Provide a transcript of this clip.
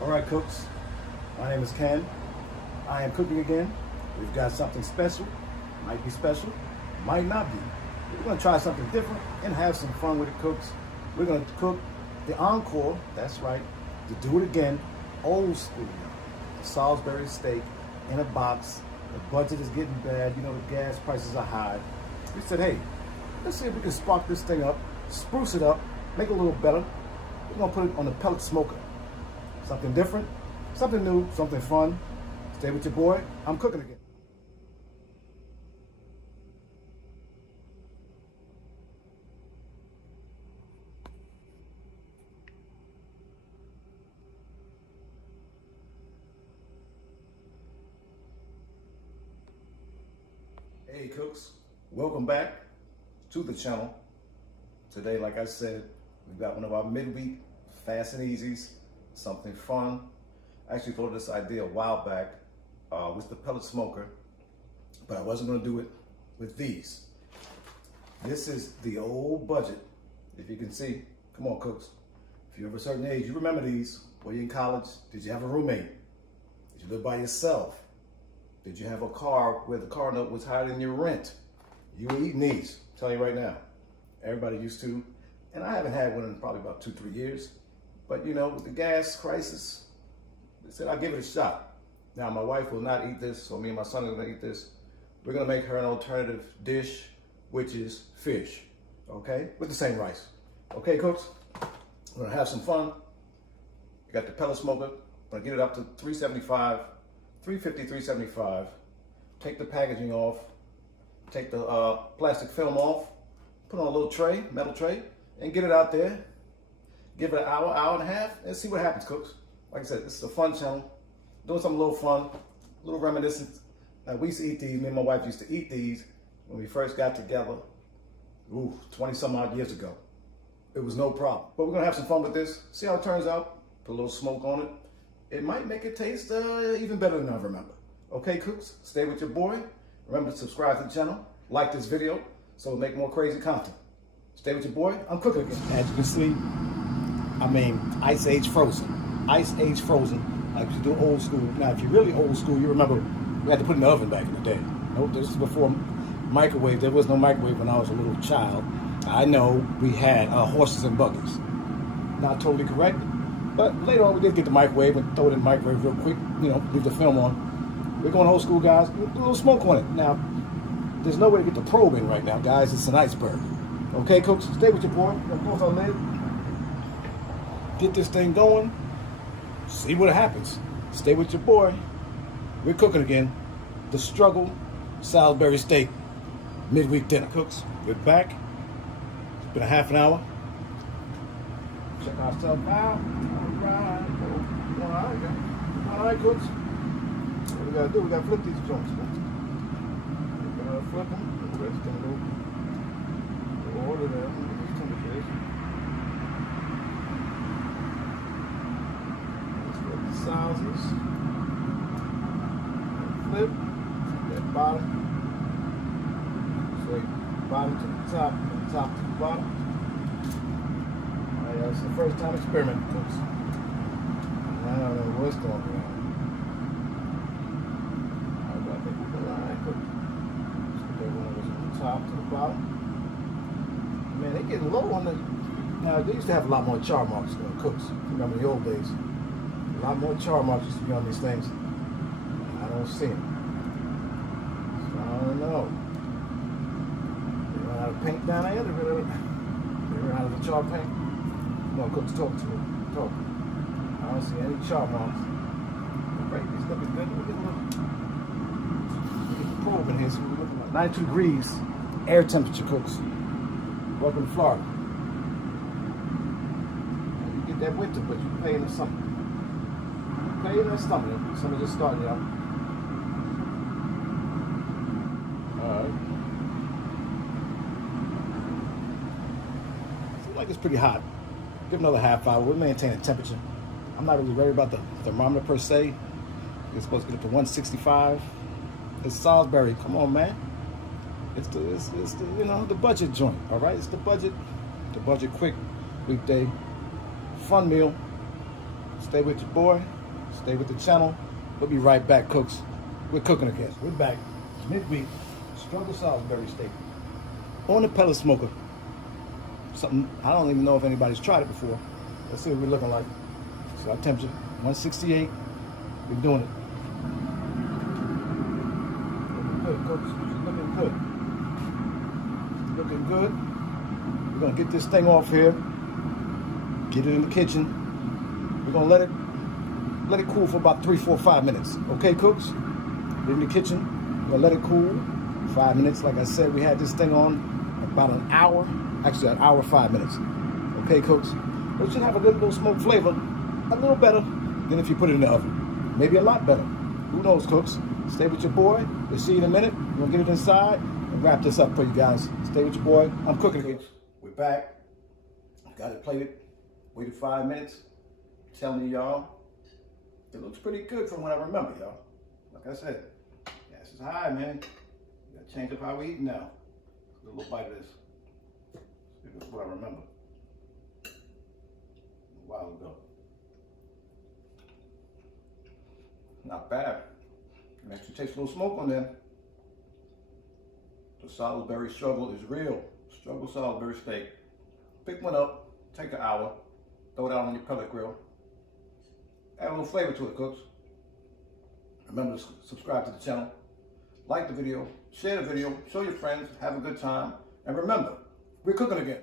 All right, cooks. My name is Ken. I am cooking again. We've got something special. Might be special, might not be. We're going to try something different and have some fun with it, cooks. We're going to cook the encore, that's right, to do it again, old school. The Salsbury steak in a box. The budget is getting bad. You know, the gas prices are high. We said, hey, let's see if we can spark this thing up, spruce it up, make it a little better. We're going to put it on the pellet smoker. Something different, something new, something fun. Stay with your boy. I'm cooking again. Hey cooks, welcome back to the channel. Today, like I said, we've got one of our midweek fast and easies, something fun. I actually thought of this idea a while back with the pellet smoker, but I wasn't going to do it with these. This is the old budget, if you can see. Come on, cooks. If you're of a certain age, you remember these. Were you in college? Did you have a roommate? Did you live by yourself? Did you have a car where the car note was higher than your rent? You were eating these, I'm telling you right now. Everybody used to. And I haven't had one in probably about 2-3 years. But you know, with the gas crisis, they said I'll give it a shot. Now my wife will not eat this, so me and my son are gonna eat this. We're gonna make her an alternative dish, which is fish, okay? With the same rice. Okay, cooks? We're gonna have some fun. You got the pellet smoker. I'm gonna get it up to 375, 350, 375. Take the packaging off. Take the plastic film off. Put on a little tray, metal tray, and get it out there. Give it an hour, hour and a half, and see what happens, cooks. Like I said, this is a fun channel. Doing something a little fun, a little reminiscent. Now, we used to eat these, me and my wife used to eat these when we first got together, 20 some odd years ago. It was no problem. But we're gonna have some fun with this, see how it turns out, put a little smoke on it. It might make it taste even better than I remember. Okay, cooks, stay with your boy. Remember to subscribe to the channel, like this video, so we'll make more crazy content. Stay with your boy, I'm cooking again. As you can see, I mean, ice age frozen. Ice age frozen, like you do old school. Now, if you're really old school, you remember we had to put it in the oven back in the day. No, this is before microwave. There was no microwave when I was a little child. I know we had horses and buggies. Not totally correct, but later on we did get the microwave and throw it in the microwave real quick, you know, leave the film on. We're going old school, guys. Put a little smoke on it. Now, there's no way to get the probe in right now, guys. It's an iceberg. Okay, cooks, stay with your boy. Close our lid. Get this thing going. See what happens. Stay with your boy. We're cooking again. The struggle, Salsbury steak, midweek dinner. Cooks, we're back. It's been a half an hour. Check ourselves out. All right, cooks. What we gotta do? We gotta flip these joints. We gotta flip them. The rest can go order them. Sizes. Flip that bottom. So bottom to the top, and the top to the bottom. Alright, that's the first time experimenting, folks. I don't know what's going on. I think we're gonna put that one was from the top to the bottom. Man, they're getting low on the. Now they used to have a lot more char marks on cooks. Remember the old days. A lot more char marks used to be on these things. I don't see them. So I don't know. They run out of paint down there. They run out of the char paint. Come on, cooks, talk to them. Talk. I don't see any char marks. Right, these looking good. Look at the probe in here. So we're looking at 92 degrees air temperature, cooks. Welcome to Florida. You get that winter, but you're paying us something. Playing that stomach. Somebody just started out. Alright. Seems like it's pretty hot. Give another half hour. We'll maintain the temperature. I'm not really worried about the thermometer per se. It's supposed to get up to 165. It's Salsbury. Come on, man. It's the you know, the budget joint. All right, it's the budget quick weekday fun meal. Stay with your boy. Stay with the channel. We'll be right back, cooks. We're cooking again. We're back. It's midweek. Struggle Salisbury steak on the pellet smoker. Something I don't even know if anybody's tried it before. Let's see what we're looking like. So our temperature 168. We're doing it. Looking good, cooks. Looking good. Looking good. We're gonna get this thing off here. Get it in the kitchen. We're gonna let it cool for about 3, 4, 5 minutes. Okay, cooks? Get in the kitchen. We're gonna let it cool 5 minutes. Like I said, we had this thing on about an hour. Actually, an hour, 5 minutes. Okay, cooks? It should have a good little smoke flavor. A little better than if you put it in the oven. Maybe a lot better. Who knows, cooks? Stay with your boy. We'll see you in a minute. We're gonna get it inside and wrap this up for you guys. Stay with your boy. I'm cooking again. We're back. Got it plated. Waited 5 minutes. Telling you, y'all, it looks pretty good from what I remember, y'all. Like I said, gas is high, man. We gotta change up how we eat now. A little bite of this. This is what I remember a while ago. Not bad. It actually takes a little smoke on there. The Salisbury struggle is real. Struggle Salisbury steak. Pick one up, take an hour, throw it out on your pellet grill. Add a little flavor to it, cooks. Remember to subscribe to the channel, like the video, share the video, show your friends, have a good time, and remember, we're cooking again.